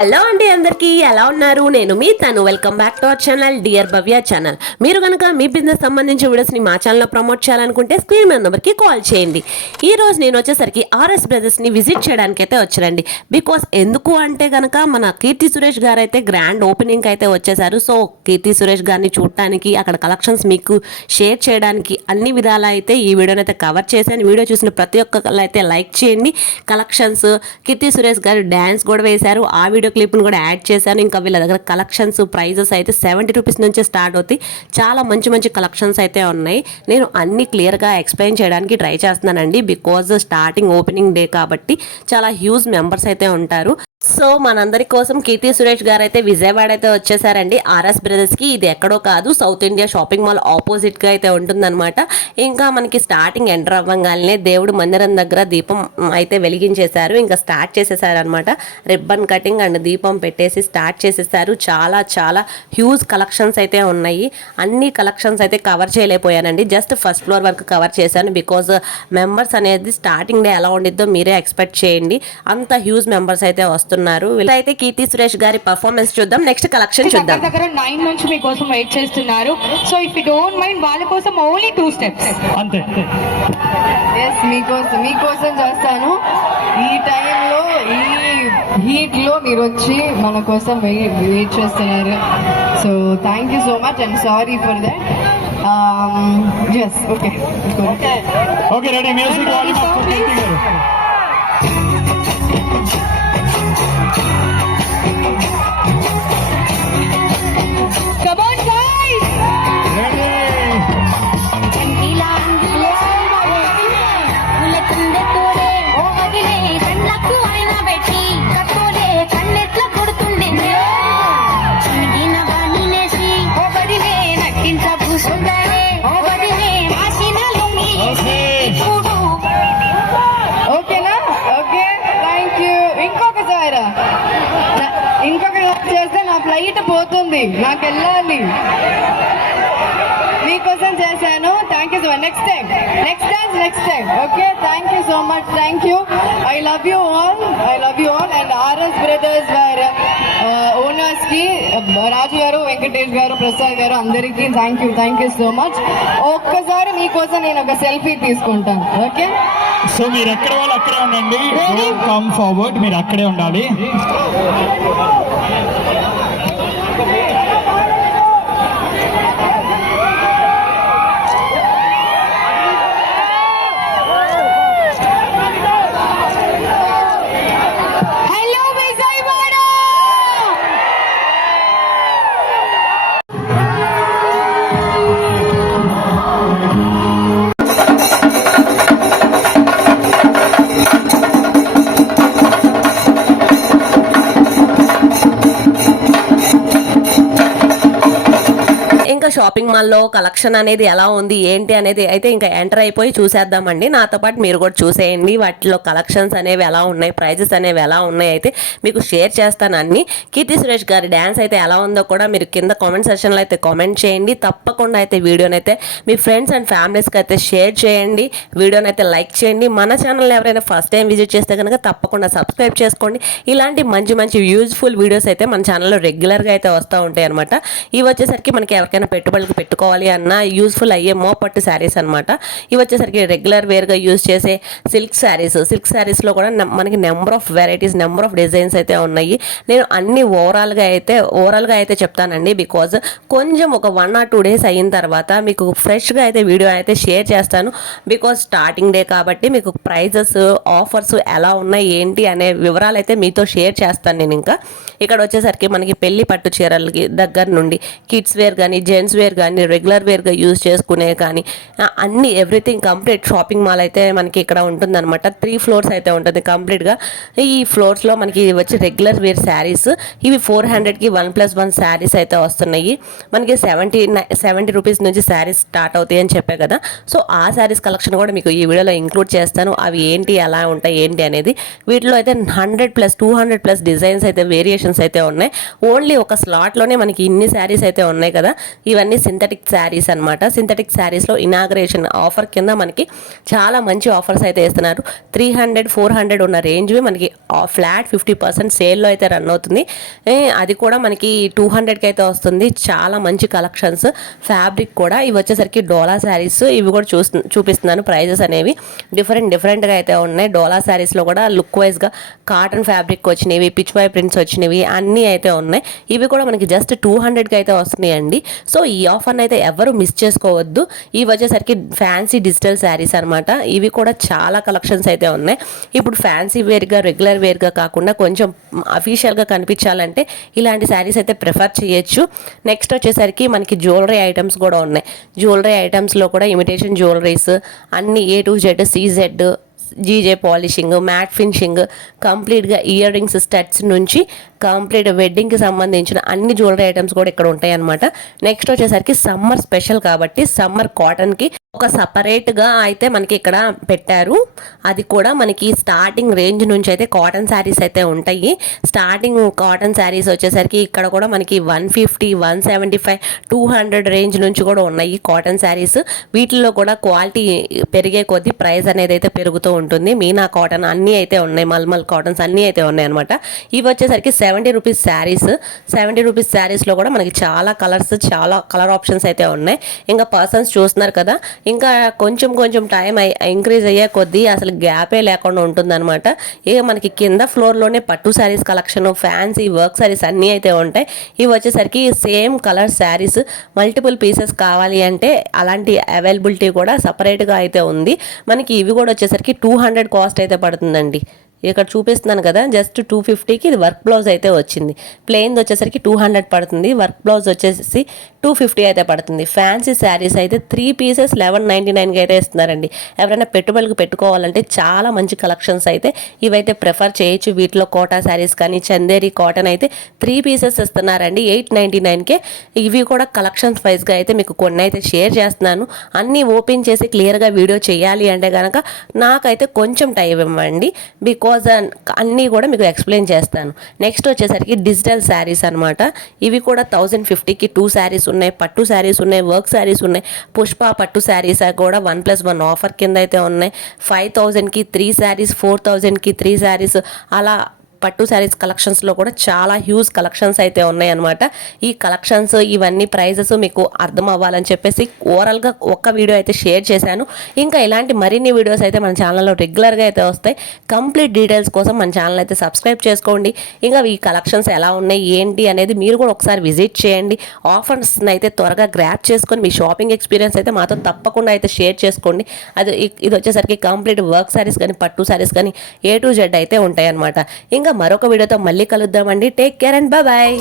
Hello అండి అందరికీ ఎలా ఉన్నారు? నేను మీ తను. Welcome back to our channel dear Bhavya channel మీరు కనుక మీ బిజినెస్ సంబంధించిన వీడియోస్ని మా ఛానల్లో ప్రమోట్ చేయాలనుకుంటే స్క్రీన్ మీద నెంబర్కి కాల్ చేయండి. ఈ రోజు నేను వచ్చేసరికి ఆర్ఎస్ బ్రదర్స్ని విజిట్ చేయడానికి అయితే వచ్చారండి బికాస్ ఎందుకు అంటే కనుక మన కీర్తి సురేష్ గారు అయితే గ్రాండ్ ఓపెనింగ్ అయితే వచ్చేసారు. సో కీర్తి సురేష్ గారిని చూడటానికి అక్కడ కలెక్షన్స్ మీకు షేర్ చేయడానికి అన్ని విధాలు అయితే ఈ వీడియోని అయితే కవర్ చేశాను. వీడియో చూసిన ప్రతి ఒక్కరు అయితే లైక్ చేయండి. కలెక్షన్స్ కీర్తి సురేష్ గారు డ్యాన్స్ కూడా వేశారు. ఆ వీడియో క్లిప్ను కూడా యాడ్ చేశాను. ఇంకా వీళ్ళ దగ్గర కలెక్షన్స్ ప్రైజెస్ అయితే సెవెంటీ రూపీస్ నుంచే స్టార్ట్ అవుతాయి. చాలా మంచి మంచి కలెక్షన్స్ అయితే ఉన్నాయి. నేను అన్ని క్లియర్గా ఎక్స్ప్లెయిన్ చేయడానికి ట్రై చేస్తున్నానండి. బికాజ్ స్టార్టింగ్ ఓపెనింగ్ డే కాబట్టి చాలా హ్యూజ్ మెంబర్స్ అయితే ఉంటారు. సో మనందరి కోసం కీర్తి సురేష్ గారు అయితే విజయవాడ అయితే వచ్చేసారండి. ఆర్ఎస్ బ్రదర్స్కి ఇది ఎక్కడో కాదు సౌత్ ఇండియా షాపింగ్ మాల్ ఆపోజిట్గా అయితే ఉంటుందన్నమాట. ఇంకా మనకి స్టార్టింగ్ ఎంటర్ అవ్వగానే దేవుడు మందిరం దగ్గర దీపం అయితే వెలిగించేశారు. ఇంకా స్టార్ట్ చేసేసారు అనమాట రిబ్బన్ కటింగ్ అండ్ దీపం పెట్టేసి స్టార్ట్ చేసేసారు. చాలా చాలా హ్యూజ్ కలెక్షన్స్ అయితే ఉన్నాయి. అన్ని కలెక్షన్స్ అయితే కవర్ చేయలేకపోయానండి. జస్ట్ ఫస్ట్ ఫ్లోర్ వరకు కవర్ చేశాను బికాజ్ మెంబర్స్ అనేది స్టార్టింగ్ డే ఎలా ఉండిద్దో మీరే ఎక్స్పెక్ట్ చేయండి. అంత హ్యూజ్ మెంబర్స్ అయితే వస్తున్నారు. వీళ్ళైతే కీర్తి సురేష్ గారి పర్ఫార్మెన్స్ చూద్దాం. నెక్స్ట్ కలెక్షన్ చూద్దాం. దగ్గర నైన్ నుంచి మీకోసం వెయిట్ చేస్తున్నారు. So if you don't mind వాళ్ళ కోసం ఓన్లీ టూ స్టెప్స్ అంతే. ఎస్ మీకోసం మీకోసం చేస్తాను. ఈ టైంలో ఈ హీట్లో మీరు వచ్చి మన కోసం వెయిట్ చేస్తున్నారు. So thank you so much and sorry for that yes okay okay ready music పోతుంది. నాకు వెళ్ళాలి. మీకోసం చేశాను. Thank you so much next time next dance next time okay thank you so much thank you I love you all I love you all and RS brothers వారు ఓనర్స్కి రాజు గారు వెంకటేష్ గారు ప్రసాద్ గారు అందరికీ thank you thank you so much ఒక్కసారి మీకోసం నేను ఒక సెల్ఫీ తీసుకుంటాను. ఓకే సో మీరు ఎక్కడ వాళ్ళు అక్కడే ఉండండి. కమ్ ఫార్వర్డ్ మీరు అక్కడే ఉండాలి. ఇంకా షాపింగ్ మాల్లో కలెక్షన్ అనేది ఎలా ఉంది ఏంటి అనేది అయితే ఇంకా ఎంటర్ అయిపోయి చూసేద్దామండి. నాతో పాటు మీరు కూడా చూసేయండి. వాటిలో కలెక్షన్స్ అనేవి ఎలా ఉన్నాయి ప్రైజెస్ అనేవి ఎలా ఉన్నాయి అయితే మీకు షేర్ చేస్తాను అన్ని. కీర్తి సురేష్ గారి డ్యాన్స్ అయితే ఎలా ఉందో కూడా మీరు కింద కామెంట్ సెక్షన్లో అయితే కామెంట్ చేయండి. తప్పకుండా అయితే వీడియోని అయితే మీ ఫ్రెండ్స్ అండ్ ఫ్యామిలీస్కి అయితే షేర్ చేయండి. వీడియోని అయితే లైక్ చేయండి. మన ఛానల్ ఎవరైనా ఫస్ట్ టైం విజిట్ చేస్తే కనుక తప్పకుండా సబ్స్క్రైబ్ చేసుకోండి. ఇలాంటి మంచి మంచి యూజ్ఫుల్ వీడియోస్ అయితే మన ఛానల్లో రెగ్యులర్గా అయితే వస్తూ ఉంటాయి అనమాట ఇవి వచ్చేసరికి మనకి ఎవరికైనా పెట్టుబడులకు పెట్టుకోవాలి అన్న యూస్ఫుల్ అయ్యే మోపట్టు శారీస్ అనమాట ఇవి వచ్చేసరికి రెగ్యులర్ వేర్గా యూజ్ చేసే సిల్క్ శారీస్. సిల్క్ శారీస్లో కూడా మనకి number of varieties number of designs అయితే ఉన్నాయి. నేను అన్ని ఓవరాల్గా అయితే ఓవరాల్గా అయితే చెప్తానండి బికాజ్ కొంచెం ఒక వన్ ఆర్ టూ డేస్ అయిన తర్వాత మీకు ఫ్రెష్గా అయితే వీడియో అయితే షేర్ చేస్తాను. బికాజ్ స్టార్టింగ్ డే కాబట్టి మీకు ప్రైజెస్ ఆఫర్స్ ఎలా ఉన్నాయి ఏంటి అనే వివరాలు అయితే మీతో షేర్ చేస్తాను నేను ఇంకా. ఇక్కడ వచ్చేసరికి మనకి పెళ్ళి పట్టు చీరలకి దగ్గర నుండి కిడ్స్ వేర్ కానీ జెంట్స్ వేర్ కానీ రెగ్యులర్ వేర్గా యూజ్ చేసుకునే కానీ అన్ని ఎవ్రీథింగ్ కంప్లీట్ షాపింగ్ మాల్ అయితే మనకి ఇక్కడ ఉంటుందన్నమాట. త్రీ ఫ్లోర్స్ అయితే ఉంటుంది కంప్లీట్గా ఈ ఫ్లోర్స్లో మనకి వచ్చి రెగ్యులర్ వేర్ శారీస్ ఇవి ఫోర్ హండ్రెడ్కి వన్ ప్లస్ వన్ శారీస్ అయితే వస్తున్నాయి. మనకి సెవెంటీ సెవెంటీ రూపీస్ నుంచి శారీస్ స్టార్ట్ అవుతాయి అని చెప్పే కదా. సో ఆ శారీస్ కలెక్షన్ కూడా మీకు ఈ వీడియోలో ఇంక్లూడ్ చేస్తాను. అవి ఏంటి ఎలా ఉంటాయి ఏంటి అనేది వీటిలో అయితే hundred plus two hundred plus designs అయితే వేరియేషన్ కలెక్షన్స్ అయితే ఉన్నాయి. ఓన్లీ ఒక స్లాట్లోనే మనకి ఇన్ని శారీస్ అయితే ఉన్నాయి కదా. ఇవన్నీ సింథటిక్ శారీస్ అనమాట సింథటిక్ శారీస్లో ఇనాగ్రేషన్ ఆఫర్ కింద మనకి చాలా మంచి ఆఫర్స్ అయితే ఇస్తున్నారు. త్రీ హండ్రెడ్ ఫోర్ హండ్రెడ్ ఉన్న రేంజ్వి మనకి ఫ్లాట్ ఫిఫ్టీ పర్సెంట్ సేల్లో అయితే రన్ అవుతుంది. అది కూడా మనకి టూ హండ్రెడ్కి అయితే వస్తుంది. చాలా మంచి కలెక్షన్స్ ఫ్యాబ్రిక్ కూడా ఇవి వచ్చేసరికి డోలా శారీస్ ఇవి కూడా చూస్తు చూపిస్తున్నాను. ప్రైజెస్ అనేవి డిఫరెంట్ డిఫరెంట్గా అయితే ఉన్నాయి. డోలా శారీస్లో కూడా లుక్ వైజ్గా కాటన్ ఫ్యాబ్రిక్ వచ్చినవి పిచ్ వై ప్రింట్స్ వచ్చినవి అన్నీ అయితే ఉన్నాయి. ఇవి కూడా మనకి జస్ట్ టూ హండ్రెడ్కి అయితే వస్తున్నాయండి. సో ఈ ఆఫర్ని అయితే ఎవరు మిస్ చేసుకోవద్దు. ఇవి వచ్చేసరికి ఫ్యాన్సీ డిజిటల్ శారీస్ అనమాట ఇవి కూడా చాలా కలెక్షన్స్ అయితే ఉన్నాయి. ఇప్పుడు ఫ్యాన్సీ వేర్గా రెగ్యులర్ వేర్గా కాకుండా కొంచెం అఫీషియల్గా కనిపించాలంటే ఇలాంటి శారీస్ అయితే ప్రిఫర్ చేయొచ్చు. నెక్స్ట్ వచ్చేసరికి మనకి జ్యువెలరీ ఐటమ్స్ కూడా ఉన్నాయి. జ్యువెలరీ ఐటమ్స్లో కూడా ఇమిటేషన్ జ్యువెలరీస్ అన్ని A to Z CZ GJ polishing matte finishing కంప్లీట్గా ఇయర్ రింగ్స్ స్టడ్స్ నుంచి కంప్లీట్ వెడ్డింగ్కి సంబంధించిన అన్ని జ్యువెలరీ ఐటమ్స్ కూడా ఇక్కడ ఉంటాయి అనమాట నెక్స్ట్ వచ్చేసరికి సమ్మర్ స్పెషల్ కాబట్టి సమ్మర్ కాటన్కి ఒక సపరేట్గా అయితే మనకి ఇక్కడ పెట్టారు. అది కూడా మనకి స్టార్టింగ్ రేంజ్ నుంచి అయితే కాటన్ శారీస్ అయితే ఉంటాయి. స్టార్టింగ్ కాటన్ శారీస్ వచ్చేసరికి ఇక్కడ కూడా మనకి one fifty one seventy five two hundred range నుంచి కూడా ఉన్నాయి కాటన్ శారీస్ వీటిల్లో కూడా క్వాలిటీ పెరిగే కొద్దీ ప్రైస్ అనేది అయితే పెరుగుతూ ఉంటుంది. మీనా కాటన్ అన్నీ అయితే ఉన్నాయి. మల్మల్ కాటన్స్ అన్నీ అయితే ఉన్నాయి అనమాట ఇవి వచ్చేసరికి seventy rupees sarees seventy rupees శారీస్లో కూడా మనకి చాలా కలర్స్ చాలా కలర్ ఆప్షన్స్ అయితే ఉన్నాయి. ఇంకా పర్సన్స్ చూస్తున్నారు కదా ఇంకా కొంచెం కొంచెం టైం ఇంక్రీజ్ అయ్యే కొద్దీ అసలు గ్యాపే లేకుండా ఉంటుందన్నమాట. ఇక మనకి కింద ఫ్లోర్లోనే పట్టు sarees collection fancy work sarees అన్నీ అయితే ఉంటాయి. ఇవి వచ్చేసరికి same colour sarees multiple pieces కావాలి అంటే అలాంటి అవైలబిలిటీ కూడా సపరేట్గా అయితే ఉంది. మనకి ఇవి కూడా వచ్చేసరికి టూ హండ్రెడ్ కాస్ట్ అయితే పడుతుందండి. ఇక్కడ చూపిస్తున్నాను కదా జస్ట్ టూ ఫిఫ్టీకి ఇది వర్క్ బ్లౌజ్ అయితే వచ్చింది. ప్లెయిన్ది వచ్చేసరికి టూ హండ్రెడ్ పడుతుంది. వర్క్ బ్లౌజ్ వచ్చేసి టూ ఫిఫ్టీ అయితే పడుతుంది. ఫ్యాన్సీ శారీస్ అయితే త్రీ పీసెస్ లెవెన్ నైంటీ నైన్కి అయితే ఇస్తున్నారండి. ఎవరైనా పెట్టుబడులకు పెట్టుకోవాలంటే చాలా మంచి కలెక్షన్స్ అయితే ఇవైతే ప్రిఫర్ చేయొచ్చు. వీటిలో కోటా శారీస్ కానీ చందేరి కాటన్ అయితే త్రీ పీసెస్ ఇస్తున్నారండి. ఎయిట్ నైంటీ నైన్కే ఇవి కూడా కలెక్షన్స్ వైజ్గా అయితే మీకు కొన్ని అయితే షేర్ చేస్తున్నాను. అన్నీ ఓపెన్ చేసి క్లియర్గా వీడియో చేయాలి అంటే కనుక నాకైతే కొంచెం టైం ఇవ్వండి. బికాజ్ థౌజండ్ అన్నీ కూడా మీకు ఎక్స్ప్లెయిన్ చేస్తాను. నెక్స్ట్ వచ్చేసరికి డిజిటల్ శారీస్ అనమాట ఇవి కూడా థౌజండ్ ఫిఫ్టీకి టూ శారీస్ ఉన్నాయి పట్టు శారీస్ ఉన్నాయి వర్క్ శారీస్ ఉన్నాయి. పుష్ప పట్టు శారీస్ కూడా వన్ ప్లస్ వన్ ఆఫర్ కింద అయితే ఉన్నాయి. ఫైవ్ థౌజండ్కి త్రీ శారీస్ ఫోర్ థౌజండ్కి త్రీ శారీస్ అలా పట్టు శారీస్ కలెక్షన్స్లో కూడా చాలా హ్యూజ్ కలెక్షన్స్ అయితే ఉన్నాయన్నమాట. ఈ కలెక్షన్స్ ఇవన్నీ ప్రైజెస్ మీకు అర్థం అవ్వాలని చెప్పేసి ఓవరాల్గా ఒక్క వీడియో అయితే షేర్ చేశాను. ఇంకా ఇలాంటి మరిన్ని వీడియోస్ అయితే మన ఛానల్లో రెగ్యులర్గా అయితే వస్తాయి. కంప్లీట్ డీటెయిల్స్ కోసం మన ఛానల్ అయితే సబ్స్క్రైబ్ చేసుకోండి. ఇంకా ఈ కలెక్షన్స్ ఎలా ఉన్నాయి ఏంటి అనేది మీరు కూడా ఒకసారి విజిట్ చేయండి. ఆఫర్స్ని అయితే త్వరగా గ్రాప్ చేసుకొని మీ షాపింగ్ ఎక్స్పీరియన్స్ అయితే మాతో తప్పకుండా అయితే షేర్ చేసుకోండి. అది ఇది వచ్చేసరికి కంప్లీట్ వర్క్ శారీస్ కానీ పట్టు శారీస్ కానీ ఏ టు జెడ్ అయితే ఉంటాయి ఇంకా విధంగా మరొక వీడియోతో మళ్ళీ కలుద్దామండి. Take care and bye